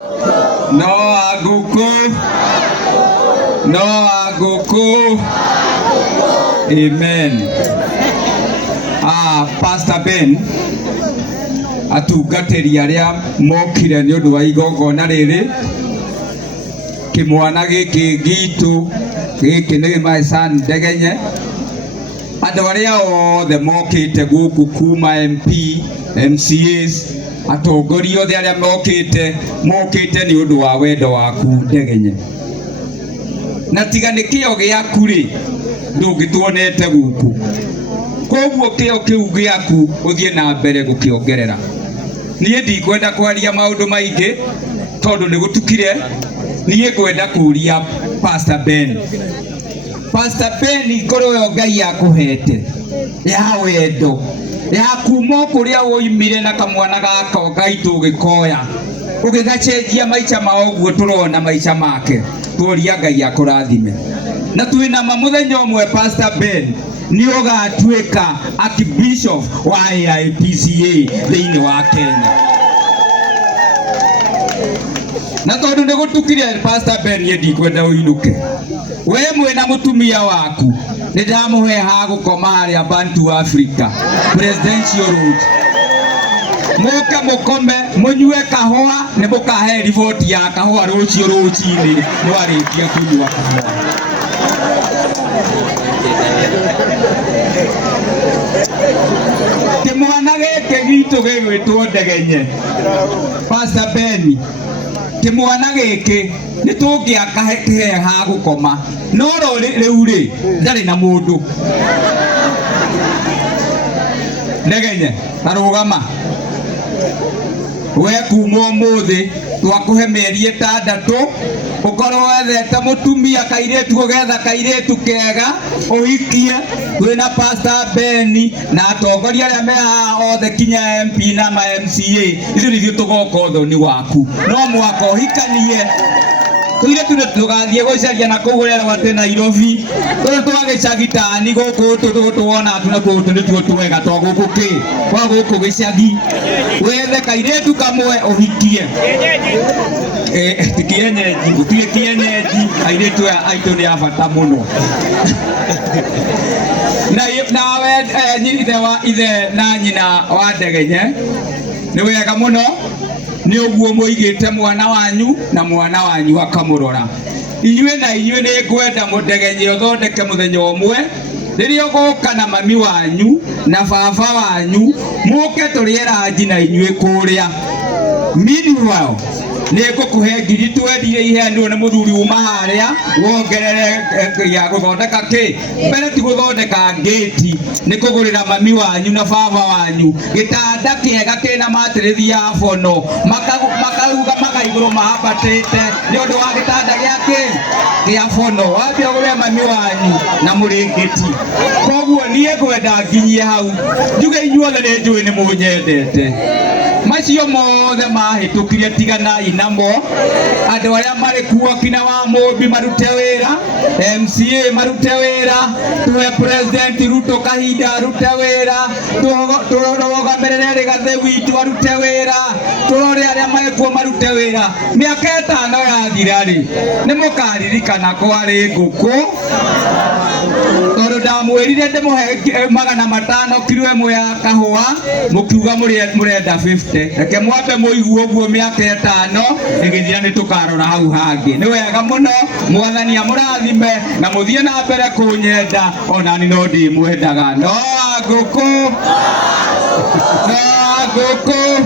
No aguku. No aguku. Amen. Pastor Ben atungatĩri arĩa mokire nĩ ũndũ wa igongona rĩrĩ, kĩmwana gĩkĩ gitu gĩkĩ nĩ my son Ndegenye, andũ arĩa othe mokĩte gũkũ kuma MP, MCAs, atongoria othe arĩa mokĩte nĩ ũndũ wa wendo waku Ndegenye, na tiga nĩ kĩo gĩaku rĩ ndũngĩtuonete gũkũ, koguo kĩo kĩu gĩaku ũthiĩ na mbere gũkĩongerera. Niĩ ndikwenda kwaria maũndũ maingĩ tondũ nĩ gũtukire. Niĩ ngwenda kũria Pastor Ben. Pastor Ben, ngoro yo Ngai akũhete ya wendo ya kuma kũrĩa woimire na kamwana gaka Ngai tũgĩkoya ũgĩgacenjia maica ma ũguo tũrona maica make, tũria Ngai akũrathime. Na twĩna mũthenya ũmwe Pastor Ben nĩ ũgatuĩka Archbishop wa AIPCA thĩinĩ wa Kenya. Na tondũ nĩ gũtukire Pastor Ben, niĩ ndikwenda ũinũke. We mwĩna mũtumia waku nĩ ndamũhe ha gũkoma harĩa Bantu Africa Presidential Road. Mũke mũkome mũnyue kahũa, nĩ mũkahe riboti ya kahũa rũciũ rũcinĩ mwarĩkia kũnyua kahũa. Kĩmwana gĩkĩ gitũ gĩgwĩtwo Ndegenye, Pastor Ben, kĩmwana gĩkĩ nĩ tũngĩakahe ha gũkoma, no rĩu rĩ ndarĩ na mũndũ. Ndegenye arũgama, we kuma ũmũthĩ twakũhe mĩeri 6 ũkorwo wethete mũtumia kairĩtu, ũgetha kairĩtu kega ũhikie. Twĩna Pastor Ben na atongoria arĩa me haha othe kinya MP na ma MCA, ithuĩ nĩthuĩ tũgoka ũthoni waku, no mwaka ũhikanie. Tũirĩtu nĩ tũgathiĩ gũcaria na kũu Rwate Nairobi, tũrĩ twa gĩcagi tani gũkũ tũwona tu na kũu nĩtuo twega twa gũkũ kwa gũkũ gĩcagi. Wethe kairĩtu kamwe ũhikie. Ti kienyeji, gũtirĩ kienyeji, airĩtu aya aitũ nĩ a bata mũno. Na ithe na nyina wa Ndegenye nĩ wega mũno, nĩ ũguo mũigĩte mwana wanyu na mwana wanyu akamũrora. Inyuĩ na inyuĩ nĩ ngwenda Ndegenye ũthondeke mũthenya ũmwe rĩrĩa ũgũka na mami wanyu na baba wanyu, mũke tũrĩe ranji na inyuĩ kũrĩa. Meanwhile nĩ ngũkũhe 20 iheanirwo nĩ mũthuri uma harĩa wongerere ya gũthondeka mbere ti gũthondeka ngĩti, nĩ kũgũrĩra mami wanyu na baba wanyu gĩtanda kĩega kĩna matirĩthi ya bono, makaruga magaigũrũ mahambatĩte nĩ ũndũ wa gĩtanda gĩa bono. Wambia ũgũrĩre mami wanyu na mũrĩngĩti. Koguo niĩ ngwenda nginyie hau njuge inyuothe nĩ njũĩ nĩ mũnyendete. Macio mothe mahĩtũkire tiganai namo. Andũ arĩa marĩ kuo kina wa Mũmbi marute wĩra, MCA marute wĩra, tuhe President Ruto kahinda arute wĩra, tũrũgamĩrĩre Rigathĩ witũ arute wĩra, tũrore arĩa marĩ kuo marute wĩra. Mĩaka 5 yathira rĩ nĩ mũkaririkana kwarĩ ngũkũ, tondũ ndamwĩrire ndĩmũhe 500 kilo ĩmwe ya kahũa, mũkiuga mũrenda 50. Reke mwambe mũigu ũguo mĩaka 5 ĩgĩthira nĩ tũkarora hau hangĩ. Nĩ wega mũno, Mwathani amũrathime na mũthiĩ na mbere kũnyenda, onani no ndĩmwendaga. No ngũkũ, no ngũkũ.